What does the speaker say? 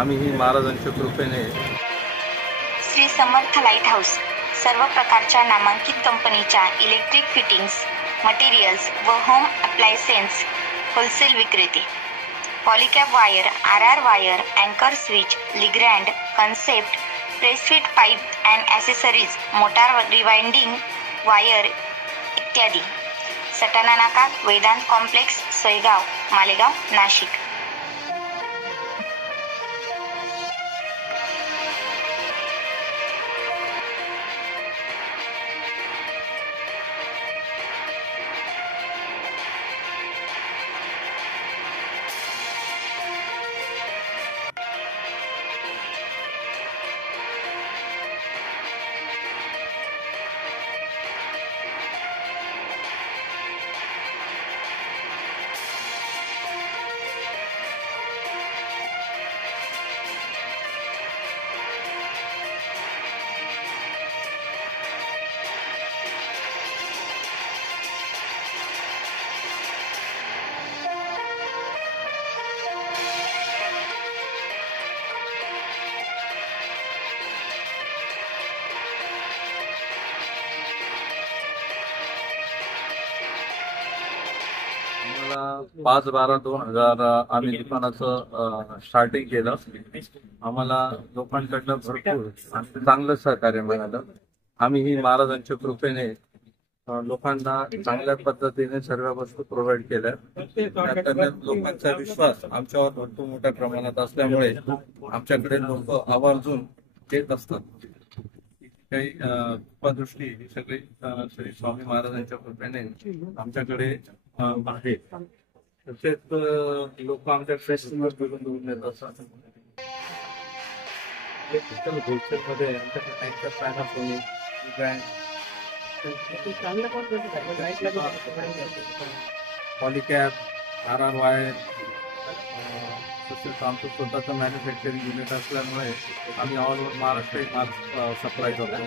आम्हीही महाराजांच्या कृपेने श्री समर्थ लाईट हाऊस सर्व प्रकारच्या नामांकित कंपनीच्या इलेक्ट्रिक फिटिंग्स, मटेरियल्स व होम अप्लायन्सेस होलसेल विक्रेते. पॉलीकॅप वायर, RR वायर, अँकर switch, Legrand, concept, Pressfit pipe and accessories, motor rewinding wire इत्यादी. सटाणा नाका, वेदांत कॉम्प्लेक्स, सोयगाव, मालेगाव, नाशिक. आम्हाला 5/12/2000 आम्ही दुकानाचं स्टार्टिंग केलं. आम्हाला लोकांकडनं भरपूर आणि चांगलं सहकार्य मिळालं. आम्हीही महाराजांच्या कृपेने लोकांना चांगल्या पद्धतीने सर्व वस्तू प्रोव्हाइड केल्या. त्यात लोकांचा विश्वास आमच्यावर भरपूर मोठ्या प्रमाणात असल्यामुळे आमच्याकडे लोक आवर्जून येत असतात. काही कृपादृष्टी ही सगळी श्री स्वामी महाराजांच्या कृपेने आमच्याकडे आहे. तसेच लोक आमच्या फेस्टिवल घेऊन येत असतात. होलसेलमध्ये आमच्याकडे टँकर पॅनासोनिक पॉलीकॅप, RR वायर, तसेच आमचं स्वतःचं मॅन्युफॅक्चरिंग युनिट असल्यामुळे आम्ही ऑल ओव्हर महाराष्ट्र माल सप्लाय करतो.